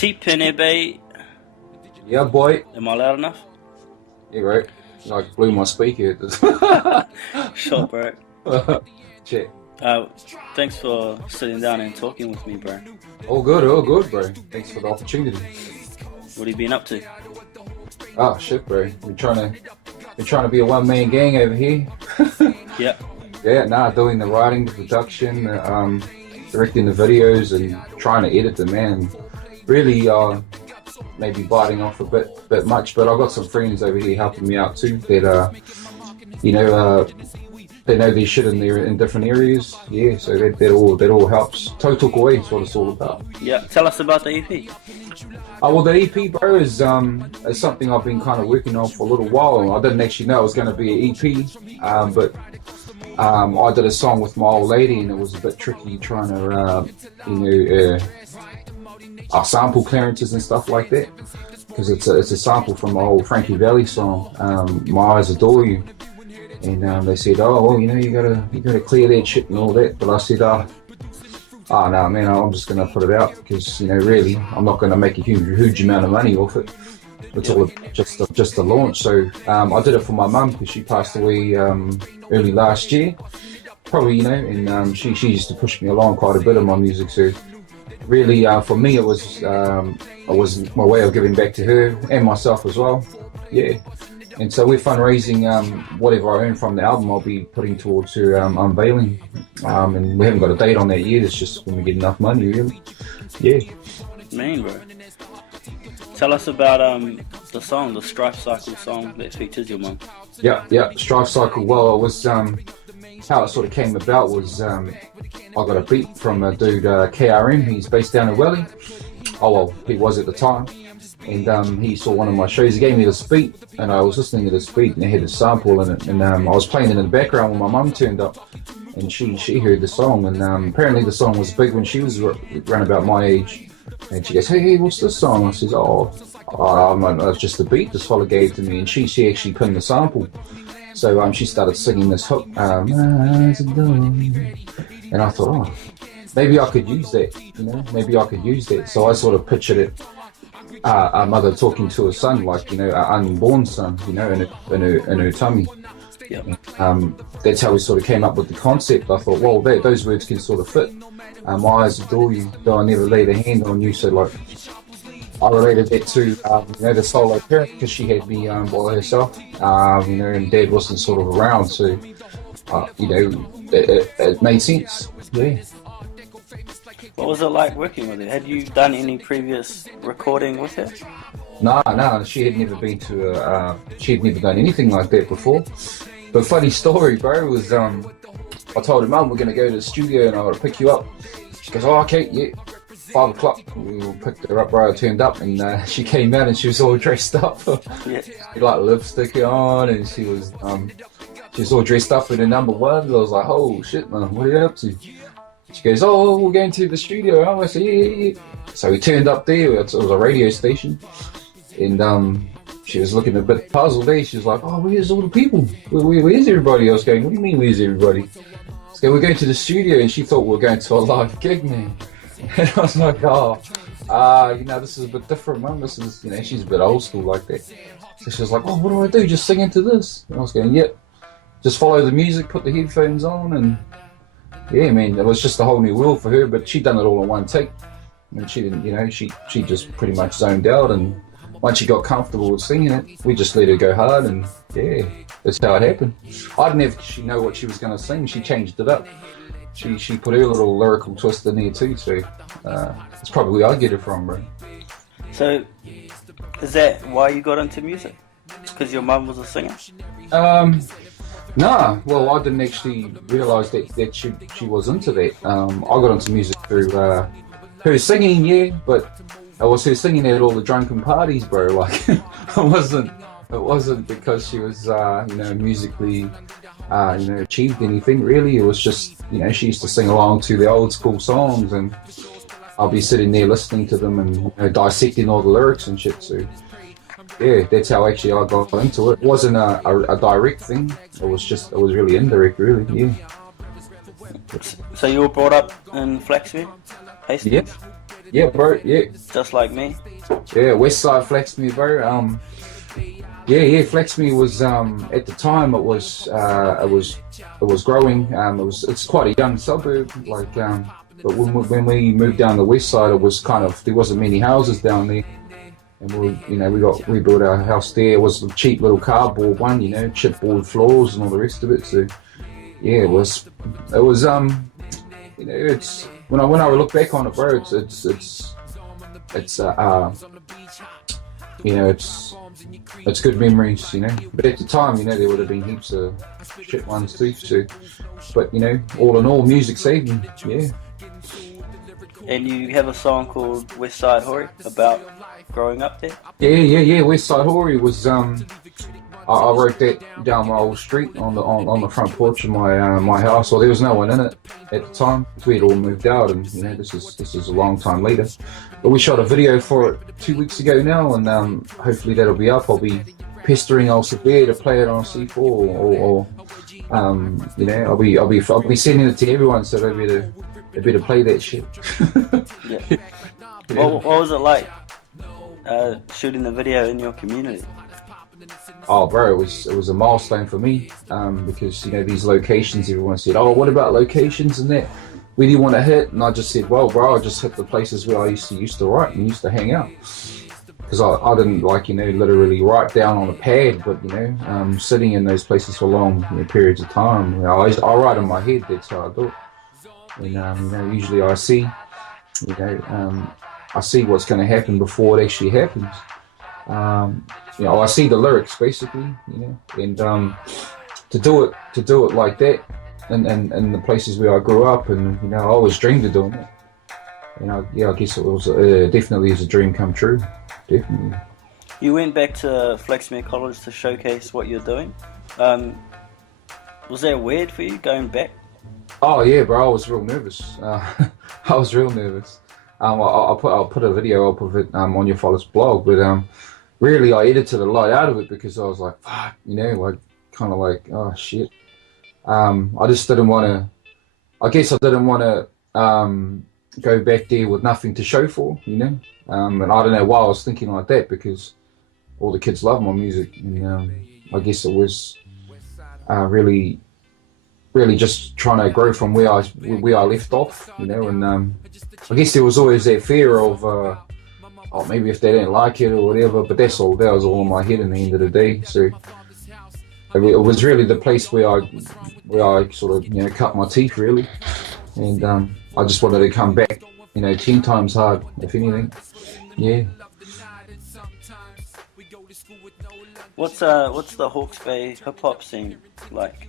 Tipene, babe. Yeah, boy. Am I loud enough? Yeah, right. Like blew my speaker. Sure, bro. Shit. Uh, Thanks for sitting down and talking with me, bro. All good, bro. Thanks for the opportunity. What have you been up to? Oh shit, bro. We're trying to be a one-man gang over here. Yeah. Yeah, doing the writing, the production, directing the videos, and trying to edit them, man. Really, maybe biting off a bit much, but I've got some friends over here helping me out too. That they know their shit in different areas. Yeah, so that all helps. Tautoko is what it's all about. Yeah. Tell us about the EP. Well, the EP, bro, is something I've been kind of working on for a little while. I didn't actually know it was going to be an EP, but I did a song with my old lady, and it was a bit tricky trying to, sample clearances and stuff like that, because it's a sample from my old Frankie Valli song, "My Eyes Adore You," and they said, "Oh, well, you gotta clear that shit and all that," but I said, "Oh no, man, I'm just gonna put it out because really, I'm not gonna make a huge amount of money off it. It's all just a launch." So I did it for my mum because she passed away early last year, probably, and she used to push me along quite a bit on my music. So really, for me, it was my way of giving back to her and myself as well. Yeah. And so we're fundraising, whatever I earn from the album, I'll be putting towards her unveiling. And we haven't got a date on that yet. It's just when we get enough money, really. Yeah. Man, bro. Tell us about the song, the Strife Cycle song that features your mum. Yeah. Strife Cycle. Well, it was how it sort of came about was I got a beat from a dude, KRM. He's based down in Welly. Oh well, he was at the time. And he saw one of my shows. He gave me this beat, and I was listening to this beat, and it had a sample in it. And I was playing it in the background when my mum turned up, and she heard the song. And apparently the song was big when she was around about my age. And she goes, "Hey, what's this song?" I says, "Oh, it's just the beat this fella gave to me." And she actually put in the sample. So she started singing this hook, and I thought, oh, maybe I could use that. Maybe I could use that. So I sort of pictured it. A mother talking to her son, like an unborn son, in her tummy. Yeah. That's how we sort of came up with the concept. I thought, well, those words can sort of fit. My eyes adore you, though I never laid a hand on you. So like, I related that to the solo parent, because she had me by herself, and Dad wasn't sort of around, so it made sense. Yeah. What was it like working with her? Had you done any previous recording with her? No, she had never been to she had never done anything like that before. But funny story, bro, was I told her, "Mum, we're gonna go to the studio and I'm gonna pick you up." She goes, "Oh, okay, yeah." 5 o'clock, we picked her up, bro. I turned up, and she came out and she was all dressed up. Yeah. She had like lipstick on, and she was all dressed up in her number one. And I was like, "Oh shit, man, what are you up to?" She goes, "Oh, we're going to the studio." I said, yeah. So we turned up there. It was a radio station, and she was looking a bit puzzled there. She was like, "Oh, where's all the people? Where's everybody?" I was going, "What do you mean, where's everybody?" So we're going to the studio, and she thought we were going to a live gig, man. And I was like, this is a bit different, Mum. This is, she's a bit old school like that. So she was like, "Oh, what do I do? Just sing into this?" And I was going, "Yep. Just follow the music, put the headphones on, and." Yeah, man, it was just a whole new world for her, but she'd done it all in one take. And she didn't, she just pretty much zoned out, and once she got comfortable with singing it, we just let her go hard, and yeah, that's how it happened. I didn't actually know what she was going to sing. She changed it up. She put her little lyrical twist in there too, so that's probably where I get it from, bro. So, is that why you got into music? Because your mum was a singer? Nah, well, I didn't actually realise that she was into that. I got into music through her singing, yeah, but it was her singing at all the drunken parties, bro. Like, it wasn't because she was, musically, achieved anything really. It was just, she used to sing along to the old school songs, and I'll be sitting there listening to them and dissecting all the lyrics and shit. So yeah, that's how actually I got into it. It wasn't a direct thing. It was really indirect, really. Yeah. So you were brought up in Flaxville, Hastings? Yeah, bro. Yeah, just like me. yeah. West Side Flex Me, bro. Yeah. Flex Me was at the time it was growing. It's quite a young suburb, like but when we moved down the west side, it was kind of there wasn't many houses down there, and we built our house there. It was a cheap little cardboard one, chipboard floors and all the rest of it. So yeah, it was it's when I look back on it, bro, it's it's good memories, But at the time, there would have been heaps of shit ones too. So, but all in all, music saved me. Yeah. And you have a song called West Side Hori about growing up there? Yeah. West Side Hori was I wrote that down my old street on the front porch of my house. Well, there was no one in it at the time. We had all moved out, and this is a long time later. But we shot a video for it 2 weeks ago now, and hopefully that'll be up. I'll be pestering old Sabir to play it on C4, or I'll be sending it to everyone, so they better play that shit. Yeah. What was it like shooting the video in your community? Oh, bro, it was a milestone for me because these locations. Everyone said, "Oh, what about locations and that? Where do you want to hit?" And I just said, "Well, bro, I just hit the places where I used to write and used to hang out." Because I didn't literally write down on a pad, but sitting in those places for long periods of time. I write in my head. That's how I do it. And usually I see, I see what's going to happen before it actually happens. I see the lyrics basically, and to do it like that, and the places where I grew up, and I always dreamed of doing it. I guess it was definitely is a dream come true, definitely. You went back to Flaxmere College to showcase what you're doing. Was that weird for you going back? Oh yeah, bro, I was real nervous. I was real nervous. I'll put a video up of it on your father's blog, but really I edited a lot out of it because I was like, fuck, oh shit. I just didn't want to. I guess I didn't want to go back there with nothing to show for, and I don't know why I was thinking like that, because all the kids love my music, and I guess it was really just trying to grow from where I left off, and I guess there was always that fear of maybe if they didn't like it or whatever, but that was all in my head in the end of the day. So it was really the place where I sort of cut my teeth really, and I just wanted to come back 10 times hard, if anything. Yeah. What's the Hawke's Bay hip hop scene like?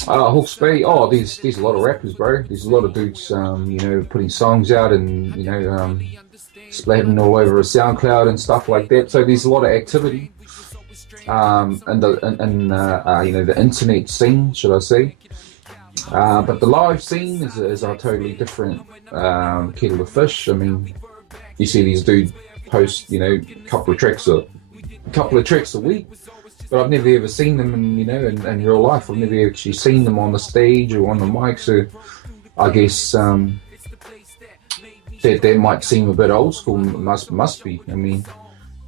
Hawke's Bay. Oh, there's a lot of rappers, bro. There's a lot of dudes, putting songs out and splatting all over a SoundCloud and stuff like that. So there's a lot of activity, and the internet scene, should I say? But the live scene is a totally different kettle of fish. I mean, you see these dudes post, a couple of tracks a week. But I've never ever seen them in real life. I've never actually seen them on the stage or on the mic. So I guess that might seem a bit old school. Must be. I mean,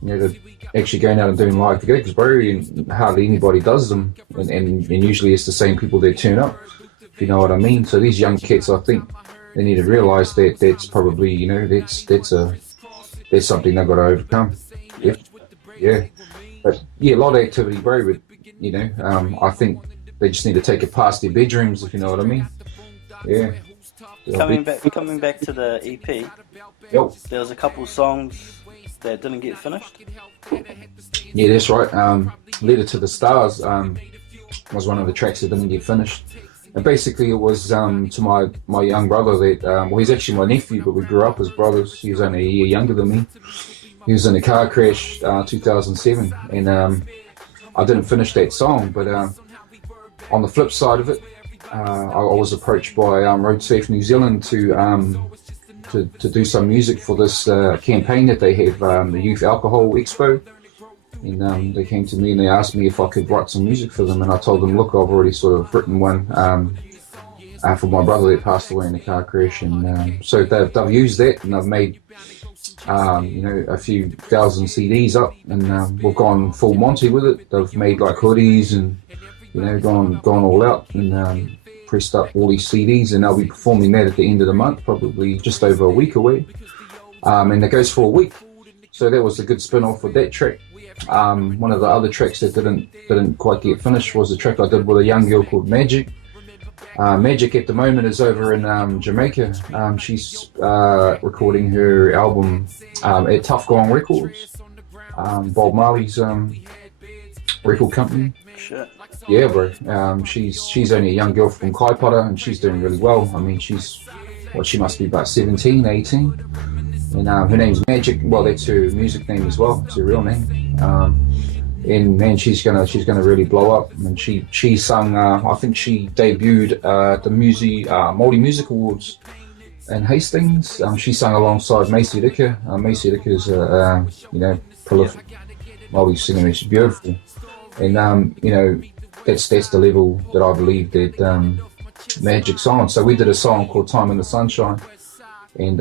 they're actually going out and doing live gigs, bro, and hardly anybody does them. And usually it's the same people that turn up, if you know what I mean. So these young kids, I think they need to realise that that's probably, that's something they've got to overcome. Yeah. But yeah, a lot of activity, bro. But I think they just need to take it past their bedrooms, if you know what I mean. Yeah. Coming back to the EP. Yep. There was a couple songs that didn't get finished. Yeah, that's right. Letter to the Stars was one of the tracks that didn't get finished. And basically, it was to my young brother that he's actually my nephew, but we grew up as brothers. He was only a year younger than me. He was in a car crash 2007, and I didn't finish that song. But on the flip side of it, I was approached by Road Safe New Zealand to do some music for this campaign that they have, the Youth Alcohol Expo. And they came to me and they asked me if I could write some music for them, and I told them, look, I've already sort of written one for my brother that passed away in a car crash, and so they've used that, and I've made a few thousand CDs up, and we've gone full Monty with it. They've made like hoodies and gone all out, and pressed up all these CDs, and I'll be performing that at the end of the month, probably just over a week away, and it goes for a week. So that was a good spin-off with that track. One of the other tracks that didn't quite get finished was a track I did with a young girl called Magic. Magic at the moment is over in Jamaica. She's recording her album at Tough Gone Records, Bob Marley's record company. Shit. Yeah, bro. She's only a young girl from Kaipara, and she's doing really well. I mean, she must be about 17, 18. And her name's Magic. Well, that's her music name as well. It's her real name. And man, she's gonna really blow up. And she sung. I think she debuted the Māori Music Awards in Hastings. She sung alongside Macy Rika. Macy Rika is a prolific Māori singer. She's beautiful. And that's the level that I believe that Magic's on. So we did a song called "Time in the Sunshine," and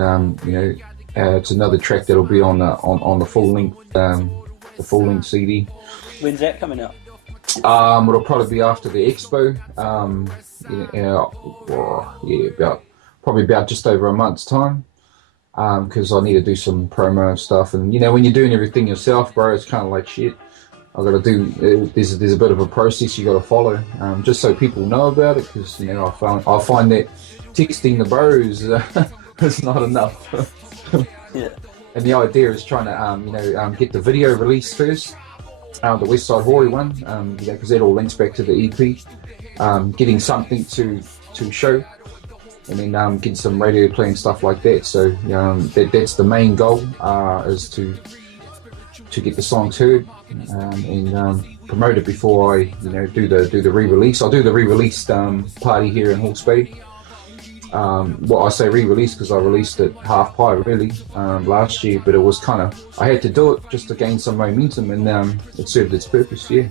it's another track that'll be on the full length CD. When's that coming out? It'll probably be after the expo. About just over a month's time. Because I need to do some promo and stuff, and when you're doing everything yourself, bro, it's kind of like shit. I got to do. There's a bit of a process you got to follow, just so people know about it. Because I find that texting the bros is not enough. Yeah. And the idea is trying to get the video released first, the West Side Hori one, because that all links back to the EP. Getting something to show, and then getting some radio play and stuff like that. So that's the main goal, is to get the songs heard and promote it before I do the re-release. I'll do the re-release party here in Hawke's Bay. I say re-release because I released it half pie really last year, but it was I had to do it just to gain some momentum, and it served its purpose. Yeah.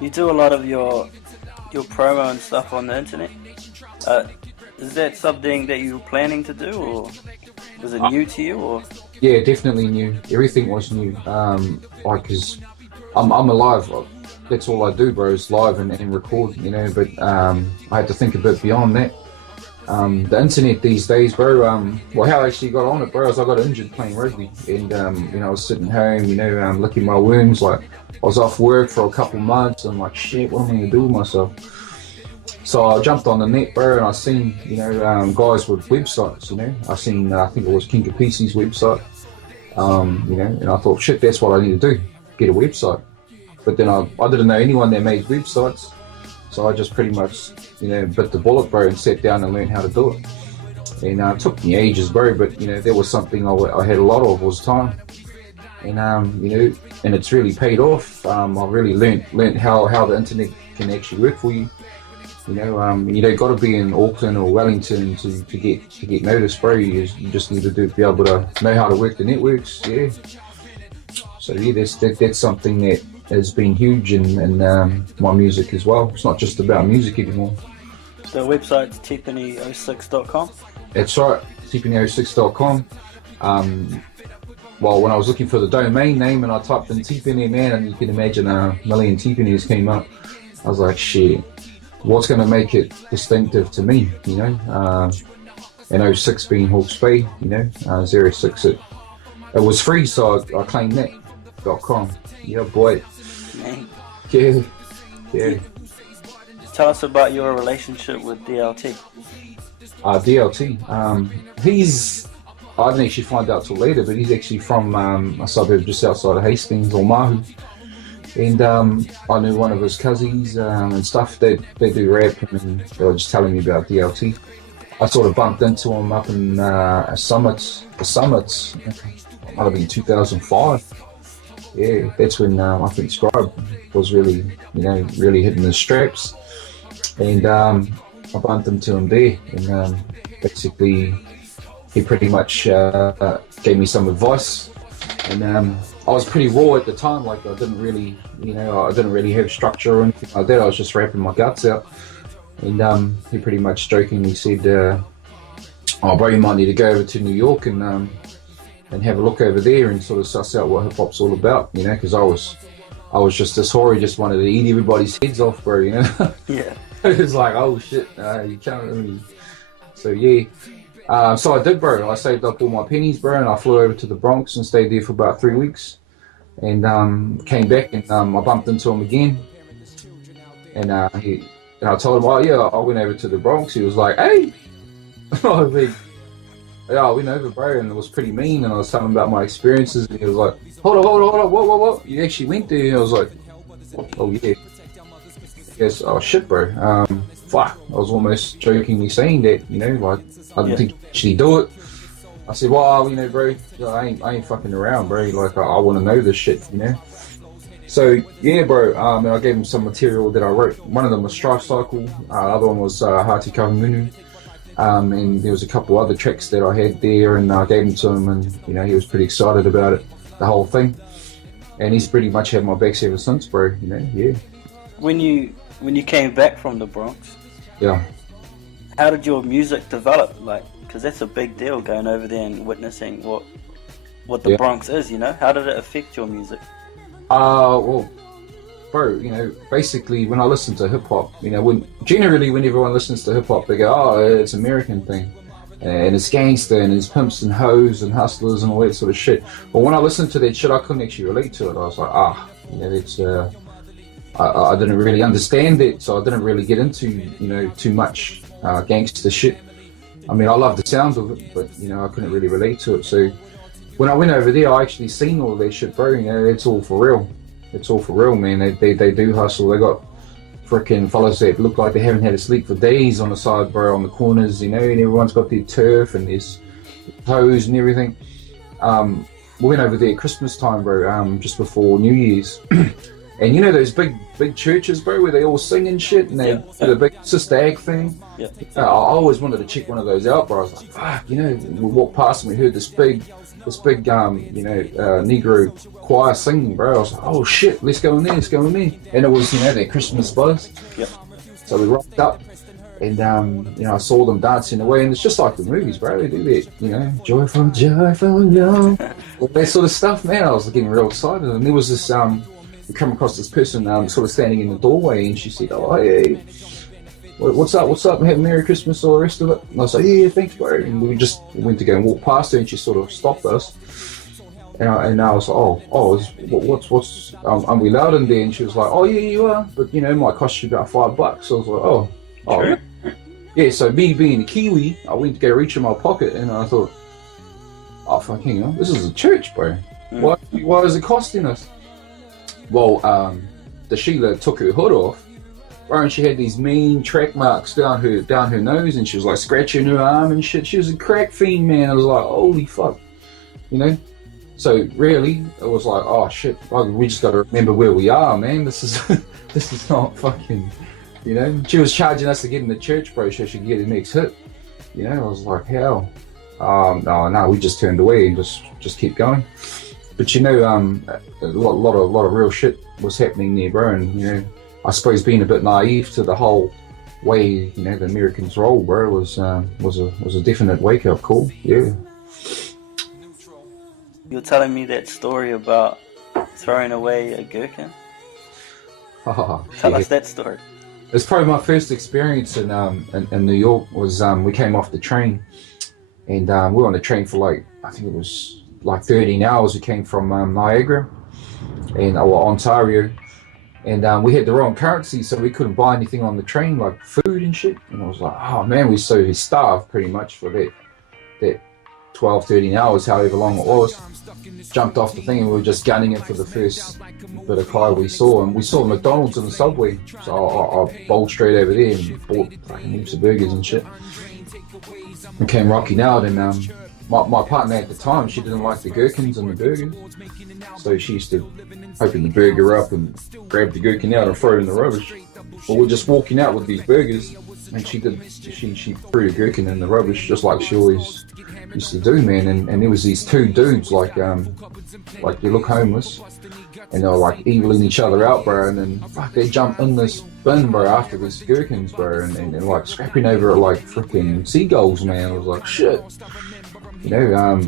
You do a lot of your promo and stuff on the internet. Is that something that you were planning to do, or was it new to you? Or yeah, definitely new. Everything was new. Because I'm alive. That's all I do, bro, is live and record, but I had to think a bit beyond that. The internet these days, bro, how I actually got on it, bro, is I got injured playing rugby, and I was sitting home, licking my wounds, like I was off work for a couple months, and I'm like, shit, what am I going to do with myself? So I jumped on the net, bro, and I seen, guys with websites, I seen, I think it was Kinkapisi's website, and I thought, shit, that's what I need to do, get a website. But then I didn't know anyone that made websites, so I just pretty much, bit the bullet, bro, and sat down and learned how to do it. And it took me ages, bro, but, there was something I had a lot of was time. And, and it's really paid off. I really learned how the internet can actually work for you. You don't got to be in Auckland or Wellington to get noticed, bro. You just need to be able to know how to work the networks, yeah. So yeah, that's something that has been huge in my music as well. It's not just about music anymore. So the website's tipene06.com? That's right, tipene06.com. When I was looking for the domain name and I typed in Tipene, man, and you can imagine a million Tipenes came up. I was like, shit, what's going to make it distinctive to me, and 06 being Hawke's Bay, 06, it was free, so I claimed that.com. Yeah, boy. Man. Yeah. Tell us about your relationship with DLT. DLT, I didn't actually find out till later, but he's actually from a suburb just outside of Hastings, Omahu. And I knew one of his cousins and stuff. They do rap, and they were just telling me about DLT. I sort of bumped into him up in the Summits. It might have been 2005. Yeah, that's when I think Scribe was really hitting the straps. And I bumped into him there, and basically he pretty much gave me some advice, and I was pretty raw at the time. Like I didn't really, I didn't really have structure or anything like that. I was just rapping my guts out. And he pretty much jokingly said, "Oh, bro, you might need to go over to New York and have a look over there and sort of suss out what hip hop's all about, because I was just this Hori, just wanted to eat everybody's heads off, bro, Yeah. It was like, oh shit, you can't. So yeah. So I did, bro. I saved up all my pennies, bro, and I flew over to the Bronx and stayed there for about 3 weeks. And came back and I bumped into him again. And I told him, oh yeah, I went over to the Bronx. He was like, hey. I was like, yeah, I went over, bro, and it was pretty mean. And I was telling him about my experiences. And he was like, hold on, what? You actually went there? And I was like, oh yeah. Yes, oh shit, bro. Fuck. I was almost jokingly saying that, like, I didn't think you actually do it. I said, well, bro, I ain't fucking around, bro. Like, I want to know this shit, So, yeah, bro, and I gave him some material that I wrote. One of them was Strife Cycle, the other one was Hati Kavamunu. And there was a couple other tracks that I had there, and I gave them to him, and, he was pretty excited about it, the whole thing. And he's pretty much had my backs ever since, bro, yeah. When you came back from the Bronx, yeah, how did your music develop? Like, because that's a big deal, going over there and witnessing what the Bronx is, How did it affect your music? Well, bro, basically when I listen to hip hop, when everyone listens to hip hop, they go, oh, it's an American thing, and it's gangster, and it's pimps and hoes and hustlers and all that sort of shit. But when I listened to that shit, I couldn't actually relate to it. I was like, that's I didn't really understand it, so I didn't really get into, too much gangster shit. I mean, I love the sounds of it, but, I couldn't really relate to it. So when I went over there, I actually seen all that shit, bro. It's all for real. It's all for real, man. They do hustle. They got freaking fellas that look like they haven't had a sleep for days on the side, bro, on the corners, and everyone's got their turf and there's toes and everything. We went over there at Christmas time, bro, just before New Year's. And those big churches, bro, where they all sing and shit, and they do the big Sister Act thing. Yeah. I always wanted to check one of those out, bro. I was like, fuck, we walked past and we heard this big Negro choir singing, bro. I was like, oh shit, let's go in there. And it was, that Christmas buzz. Yep. So we rocked up, and I saw them dancing away, and it's just like the movies, bro. They do that, joyful, no, all that sort of stuff, man. I was getting real excited, and there was this we come across this person sort of standing in the doorway, and she said, oh, hey, what's up, have a Merry Christmas, all the rest of it. And I was like, yeah, thanks, bro. And we just went to go and walk past her, and she sort of stopped us. And I was like, what's are we loud in there? And she was like, oh yeah, you are, but it might cost you about $5. So I was like, oh yeah. So me being a Kiwi, I went to go reach in my pocket, and I thought, oh fuck, hang on, this is a church, bro. Why is it costing us? Well, the Sheila took her hood off, bro, and she had these mean track marks down her nose, and she was like scratching her arm and shit. She was a crack fiend, man. I was like, holy fuck, So really, it was like, oh shit, we just got to remember where we are, man. This is not fucking, She was charging us to get in the church, bro, so she could get the next hit. I was like, hell. No, we just turned away and just keep going. But a lot of real shit was happening there, bro. And I suppose being a bit naive to the whole way the Americans roll, bro, was a definite wake up call. Yeah. You're telling me that story about throwing away a gherkin. Tell us that story. It's probably my first experience in New York. Was we came off the train, and we were on the train for I think it was 13 hours. We came from Niagara and Ontario, and we had the wrong currency, so we couldn't buy anything on the train, like food and shit. And I was like, oh man, we so starved pretty much for that 12, 13 hours, however long it was. Jumped off the thing, and we were just gunning it for the first bit of pie we saw, and we saw McDonald's in the subway, so I bowled straight over there and bought fucking heaps of burgers and shit. We came rocking out, and my partner at the time, she didn't like the gherkins in the burger, so she used to open the burger up and grab the gherkin out and throw it in the rubbish. But we're just walking out with these burgers, and she threw the gherkin in the rubbish just like she always used to do, man. And there was these two dudes like they look homeless, and they were like eviling each other out, bro. And then fuck, they jumped in this bin, bro, after these gherkins, bro, and like scrapping over it like freaking seagulls, man. I was like, shit, you know.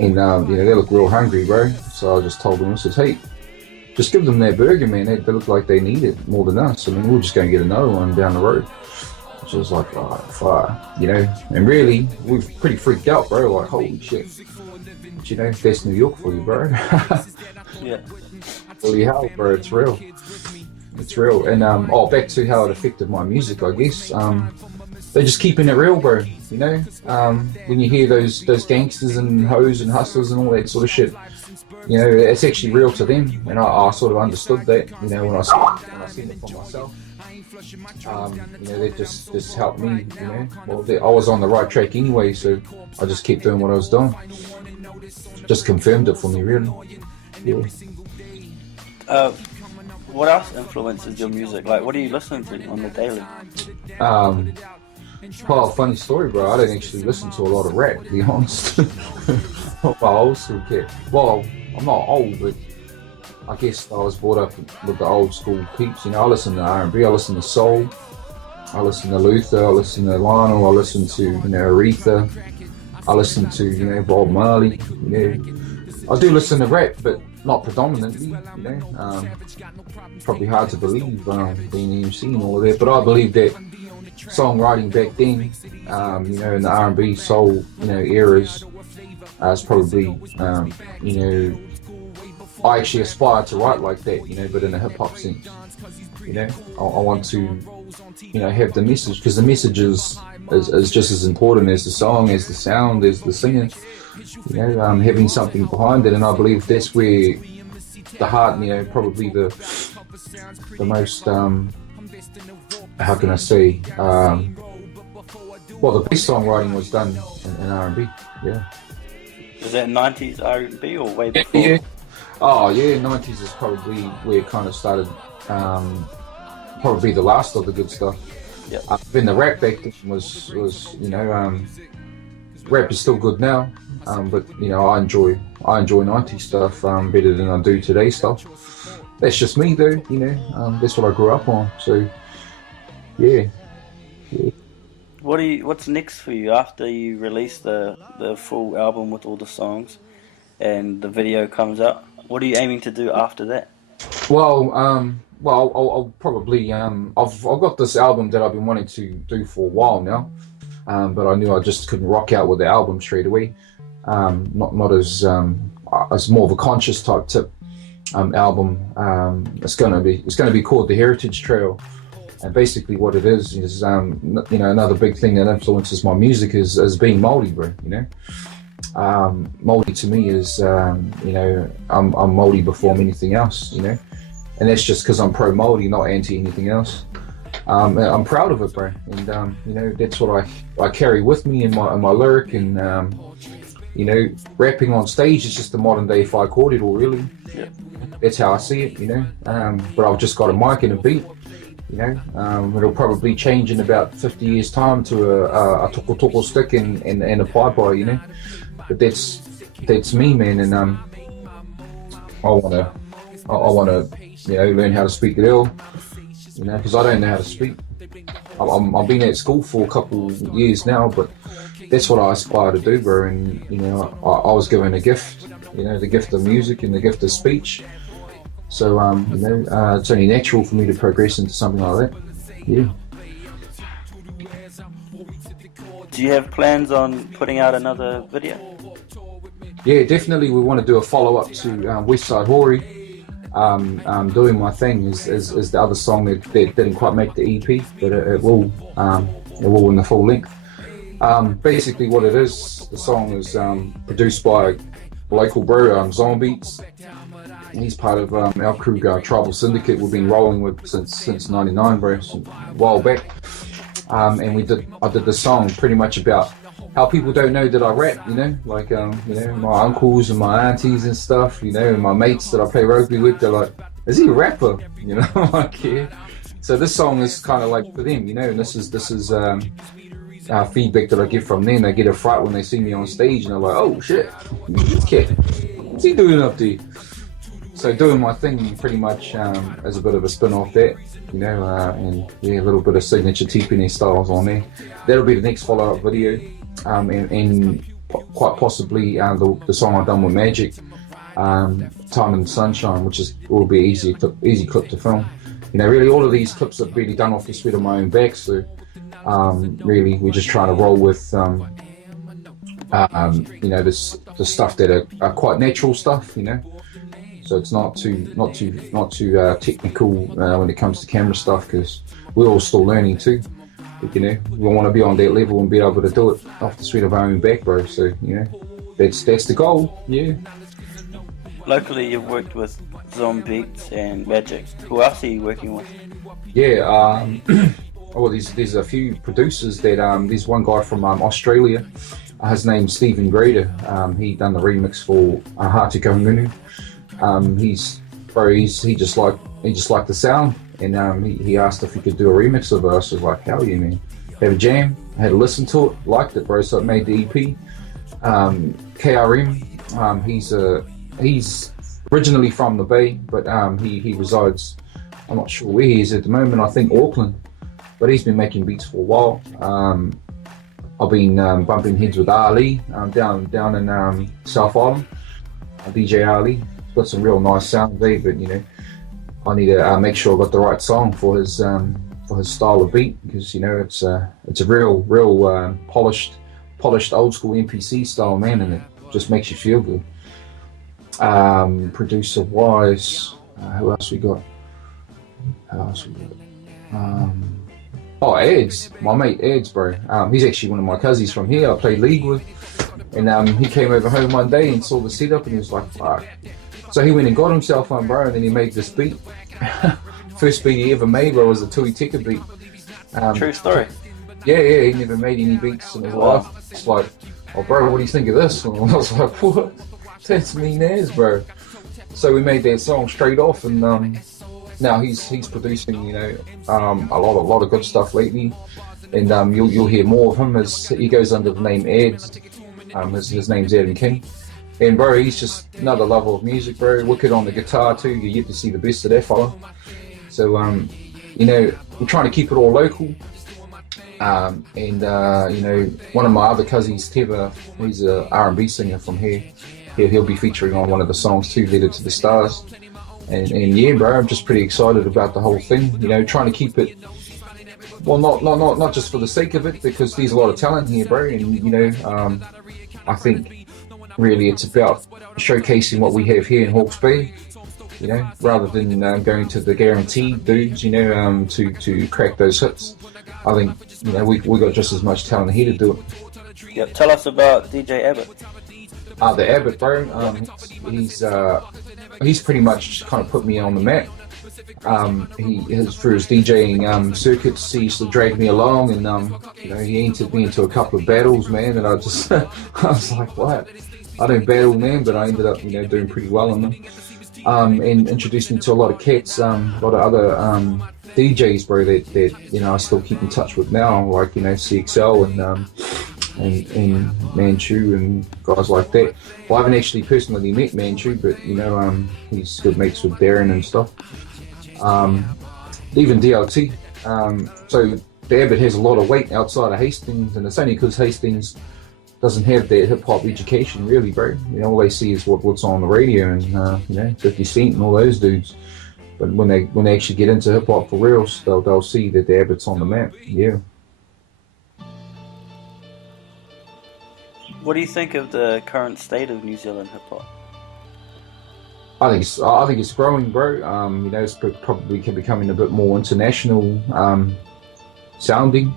You know, they look real hungry, bro. So I just told them, I says, hey, just give them their burger, man. They look like they need it more than us. I mean, we're just going to get another one down the road. So I was like, oh, fire, you know. And really, we're pretty freaked out, bro. Like, holy shit. But, you know, that's New York for you, bro. Yeah. Holy hell, bro. It's real. It's real. And back to how it affected my music, I guess. They're just keeping it real, bro. You know, when you hear those gangsters and hoes and hustlers and all that sort of shit, you know, it's actually real to them. And I sort of understood that, you know, when I seen it for myself. You know, that just helped me, you know. Well, I was on the right track anyway, so I just kept doing what I was doing. Just confirmed it for me, really. Yeah. What else influences your music? Like, what are you listening to on the daily? Well, funny story, bro. I don't actually listen to a lot of rap, to be honest. I'm my old school kid. Well, I'm not old, but I guess I was brought up with the old school peeps. You know, I listen to R&B, I listen to soul, I listen to Luther, I listen to Lionel, I listen to, you know, Aretha, I listen to, you know, Bob Marley. You know, I do listen to rap, but not predominantly. You know, probably hard to believe being MC and all of that, but I believe that songwriting back then, you know, in the R&B soul, you know, eras, is probably, you know, I actually aspire to write like that, you know, but in a hip hop sense. You know, I want to, you know, have the message, because the message is just as important as the song, as the sound, as the singing. You know, having something behind it, and I believe that's where the heart, you know, probably the most, how can I say, well, the best songwriting was done in R&B, yeah. Is that 90s R&B or way before? Yeah. Oh, yeah, 90s is probably where it kind of started, probably the last of the good stuff. Yeah. Then the rap back then was, you know, rap is still good now, but, you know, I enjoy 90s stuff better than I do today's stuff. That's just me, though, you know, that's what I grew up on, so, yeah. What's next for you after you release the full album with all the songs and the video comes out? What are you aiming to do after that? Well, I'll probably I've got this album that I've been wanting to do for a while now, but I knew I just couldn't rock out with the album straight away. Not as more of a conscious type tip album. It's gonna be called The Heritage Trail. And basically what it is, you know, another big thing that influences my music is being Māori, bro, you know. Māori to me is, you know, I'm Māori before anything else, you know. And that's just because I'm pro-Māori, not anti anything else. I'm proud of it, bro. And, you know, that's what I carry with me in my lyric. And, you know, rapping on stage is just a modern day Whai Kōrero, really. Yeah. That's how I see it, you know. But I've just got a mic and a beat. You know, it'll probably change in about 50 years' time to a toko stick and a paipai, you know. But that's me, man, and I wanna, you know, learn how to speak it ill, you know, because I don't know how to speak. I've been at school for a couple years now, but that's what I aspire to do, bro. And you know, I was given a gift, you know, the gift of music and the gift of speech. So, you know, it's only natural for me to progress into something like that. Yeah. Do you have plans on putting out another video? Yeah, definitely. We want to do a follow-up to West Side Hori. Doing My Thing is the other song that didn't quite make the EP, but it will in the full length. Basically, what it is, the song is produced by a local bro, Zombeats. He's part of our crew, Tribal Syndicate. We've been rolling with since '99, bro, a while back. And I did the song pretty much about how people don't know that I rap, you know, like you know, my uncles and my aunties and stuff, you know, and my mates that I play rugby with, they're like, is he a rapper? You know, like, yeah. So this song is kind of like for them, you know, and this is feedback that I get from them. They get a fright when they see me on stage, and they're like, "Oh shit, this kid, what's he doing up there?" So doing my thing pretty much as a bit of a spin off that, you know, and yeah, a little bit of signature Tipene styles on there. That'll be the next follow up video, and quite possibly the song I've done with Magic, Time in the Sunshine, which will be easy clip to film. You know, really all of these clips are really done off the sweat of my own back, so really we're just trying to roll with you know, the stuff that are quite natural stuff, you know. So it's not too technical when it comes to camera stuff, because we're all still learning too. But, you know, we want to be on that level and be able to do it off the sweat of our own back, bro. So, you know, that's the goal. Yeah. Locally, you've worked with Zom Beats and Magic. Who else are you working with? Yeah. Well, there's a few producers that there's one guy from Australia. His name's Stephen Grader. He done the remix for Tautoko. He just liked the sound, and he asked if he could do a remix of it. I was like, hell yeah, man. Have a jam, had a listen to it, liked it, bro. So it made the EP. KRM, he's originally from the Bay, but he resides, I'm not sure where he is at the moment. I think Auckland, but he's been making beats for a while. I've been bumping heads with Ali down in South Island. DJ Ali. Got some real nice sound there, but you know, I need to make sure I got the right song for his style of beat, because you know it's a real polished old school MPC style, man, and it just makes you feel good. Producer wise, who else we got? Eds, my mate Eds, bro. He's actually one of my cousins from here. I played league with, and he came over home one day and saw the setup, and he was like, fuck. So he went and got himself one, bro, and then he made this beat. First beat he ever made, bro, was a Tui Tika beat. True story. Yeah, he never made any beats in his life. It's like, oh, bro, what do you think of this? And I was like, what? That's mean as, bro. So we made that song straight off, and now he's producing, you know, a lot of good stuff lately, and you'll hear more of him as he goes under the name Eds. His name's Adam King. And bro, he's just another level of music, bro. Wicked on the guitar too. You get to see the best of that fella. So you know, we're trying to keep it all local. And you know, one of my other cousins, Teva, he's a R&B singer from here. He'll be featuring on one of the songs too, Letter to the Stars. And yeah, bro, I'm just pretty excited about the whole thing. You know, trying to keep it, well, not just for the sake of it, because there's a lot of talent here, bro. And you know, I think really it's about showcasing what we have here in Hawke's Bay, you know, rather than going to the guaranteed dudes, you know, to crack those hits. I think, you know, we got just as much talent here to do it. Yep. Tell us about DJ Abbott. The Abbott, bro, he's pretty much kind of put me on the map. Through his DJing circuits, he used to drag me along, and you know, he entered me into a couple of battles, man, and I was like, what? I don't battle, man, but I ended up, you know, doing pretty well in them. And introduced me to a lot of cats, a lot of other DJs, bro, that you know I still keep in touch with now, like, you know, CXL and Manchu and guys like that. Well, I haven't actually personally met Manchu, but you know, he's good mates with Darren and stuff. Even DLT. So the Abbott has a lot of weight outside of Hastings, and it's only because Hastings doesn't have that hip hop education, really, bro. You know, all they see is what's on the radio, and you know, 50 Cent and all those dudes. But when they actually get into hip hop for real, they'll see that the Abbott's on the map. Yeah. What do you think of the current state of New Zealand hip hop? I think it's growing, bro. You know, it's probably becoming a bit more international sounding,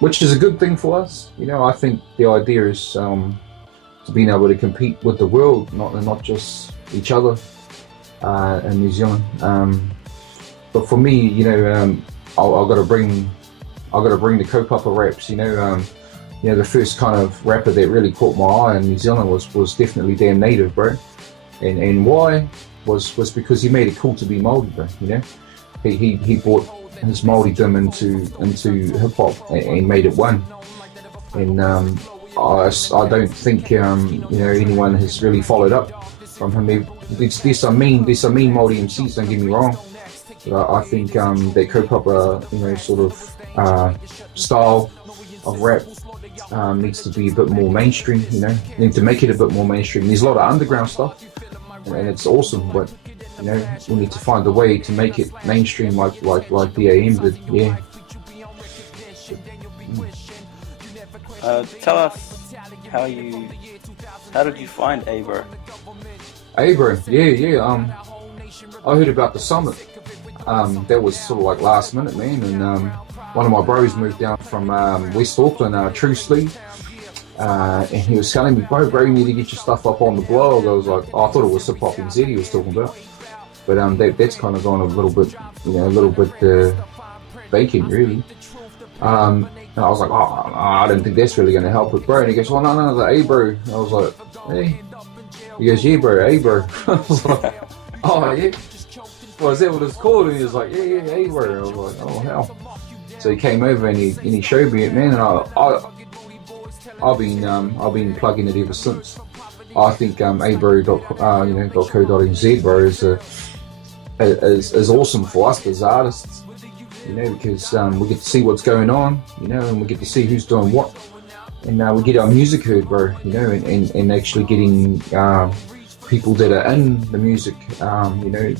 which is a good thing for us. You know, I think the idea is to being able to compete with the world, not just each other in New Zealand. But for me, you know, I've got to bring the kaupapa raps. You know, the first kind of rapper that really caught my eye in New Zealand was definitely Damn Native, bro. And why was because he made it cool to be Māori, bro. You know, he brought his Māoridom into hip hop and made it one. And I don't think anyone has really followed up from him. There's some mean Māori MCs, don't get me wrong, but I think that kaupapa sort of style of rap needs to be a bit more mainstream. Need to make it a bit more mainstream. There's a lot of underground stuff, and it's awesome, but we need to find a way to make it mainstream like DAM did. Yeah. Tell us how did you find Abro? Abro, yeah. I heard about the summit. That was sort of like last minute, man. And one of my bros moved down from West Auckland, True Sleeve, and he was telling me, bro, you need to get your stuff up on the blog. I was like, I thought it was Hip Hop NZ he was talking about, but that's kind of gone a little bit vacant, really. And I was like, I don't think that's really going to help it, bro. And he goes, no, the Abro. I was like, hey. He goes, yeah, bro, Abro. I was like, oh, yeah. Well, is that what it's called? And he was like, yeah, Abro. I was like, oh, hell. So he came over and he showed me it, man. And I've been plugging it ever since. I think abro.co.nz, bro, is awesome for us as artists. Because we get to see what's going on, and we get to see who's doing what, and we get our music heard, bro, and actually getting people that are in the music,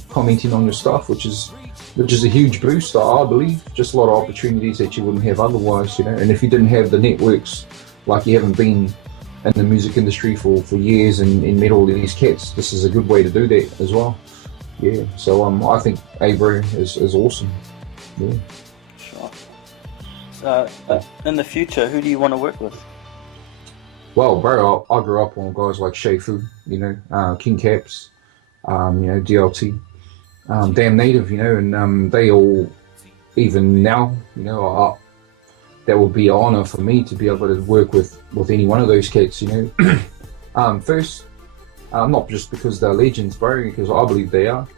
commenting on your stuff, which is a huge boost, I believe. Just a lot of opportunities that you wouldn't have otherwise, and if you didn't have the networks, like you haven't been in the music industry for years and met all of these cats, this is a good way to do that as well. Yeah, so I think Abro is awesome. Yeah. Sure. In the future, who do you want to work with? Well, bro, I grew up on guys like Shefu, King Caps, DLT, Damn Native, and they all, even now, that would be an honour for me to be able to work with any one of those cats, First, not just because they're legends, bro, because I believe they are.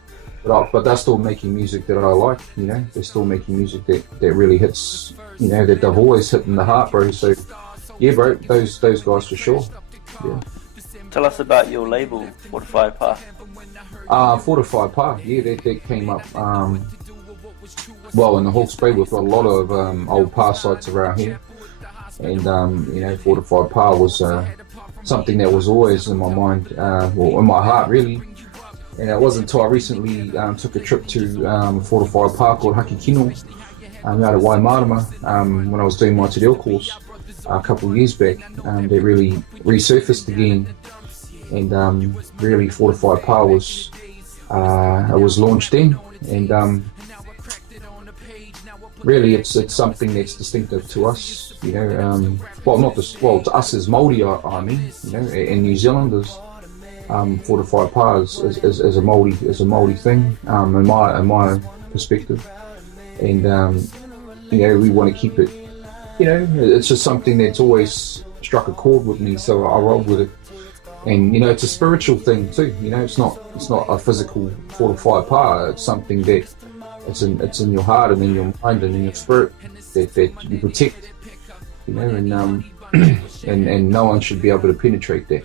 But they're still making music that I like, They're still making music that really hits, that they've always hit in the heart, bro. So, yeah, bro, those guys for sure. Yeah. Tell us about your label, Fortified Pa. Fortified Pa, yeah, that came up, in the Hawke's Bay. We've got a lot of old Pa sites around here. And, Fortified Pa was something that was always in my mind, in my heart, really. And it wasn't until I recently took a trip to a fortified park called Hakikino out at Waimarama when I was doing my Te Reo course a couple of years back. They really resurfaced again, and really Fortified Pa was launched then, and really it's something that's distinctive to us, to us as Māori, and New Zealanders. Fortified Pa is a Māori thing, in my perspective, and we want to keep it. It's just something that's always struck a chord with me, so I roll with it. And it's a spiritual thing too. It's not a physical fortified Pa. It's something that it's in your heart and in your mind and in your spirit that you protect. And and no one should be able to penetrate that.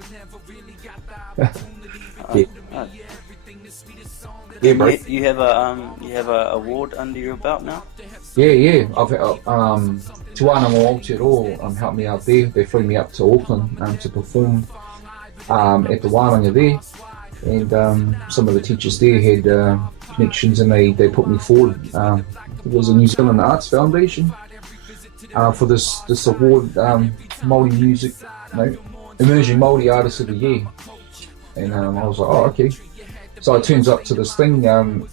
Yeah, bro. You have a award under your belt now? Yeah. I've Te Wānanga Aotearoa helped me out there. They flew me up to Auckland to perform at the Wānanga there, and some of the teachers there had connections, and they put me forward. It was a New Zealand Arts Foundation for this award, Māori Music, Emerging Māori Artist of the Year. And I was like, oh, okay. So it turns up to this thing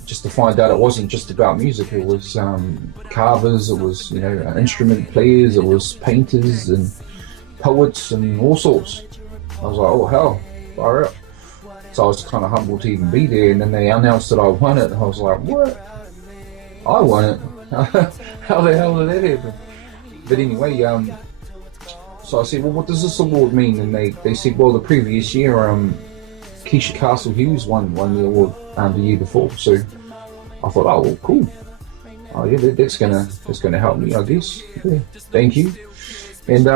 just to find out it wasn't just about music. It was carvers, it was instrument players, it was painters and poets and all sorts. I was like, oh hell, fire up. So I was kind of humbled to even be there, and then they announced that I won it, and I was like, what? I won it? How the hell did that happen? But anyway, so I said, well, what does this award mean? And they said, well, the previous year, Keisha Castle Hughes won the award the year before. So I thought, oh, well, cool. Oh yeah, that's gonna help me, I guess. Yeah, thank you. And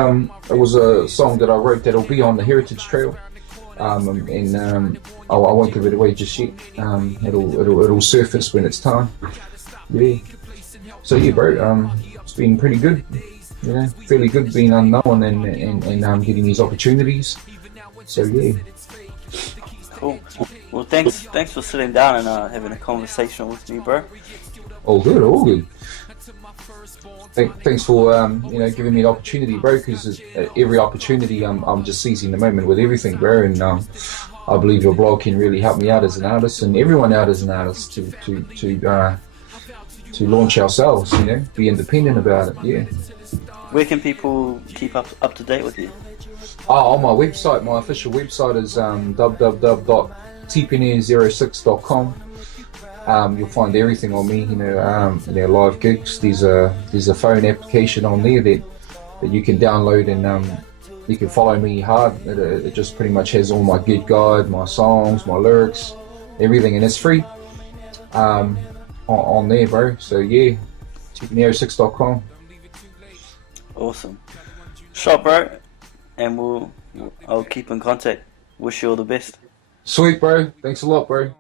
it was a song that I wrote that'll be on the Heritage Trail. And I won't give it away just yet. It'll surface when it's time. Yeah. So yeah, bro. It's been pretty good. You know, fairly good being unknown and getting these opportunities. So yeah. Cool. Well, thanks for sitting down and having a conversation with me, bro. All good, all good. Thanks for giving me the opportunity, bro. Because every opportunity, I'm just seizing the moment with everything, bro. And I believe your blog can really help me out as an artist and everyone out as an artist to launch ourselves. You know, be independent about it. Yeah. Where can people keep up to date with you? Oh, on my website, my official website is www.tipene06.com. You'll find everything on me, live gigs. There's a phone application on there that you can download and you can follow me hard. It just pretty much has all my gig guide, my songs, my lyrics, everything, and it's free on there, bro. So yeah, tipene06.com. Awesome. Shot, bro, and I'll keep in contact. Wish you all the best. Sweet, bro. Thanks a lot, bro.